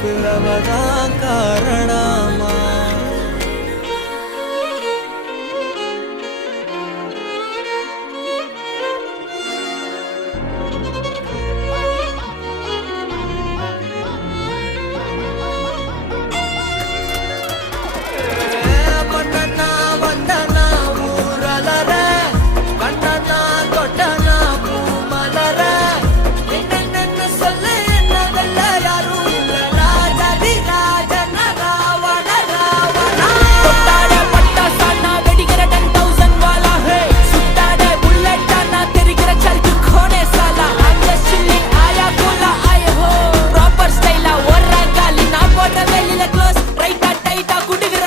くらバなんか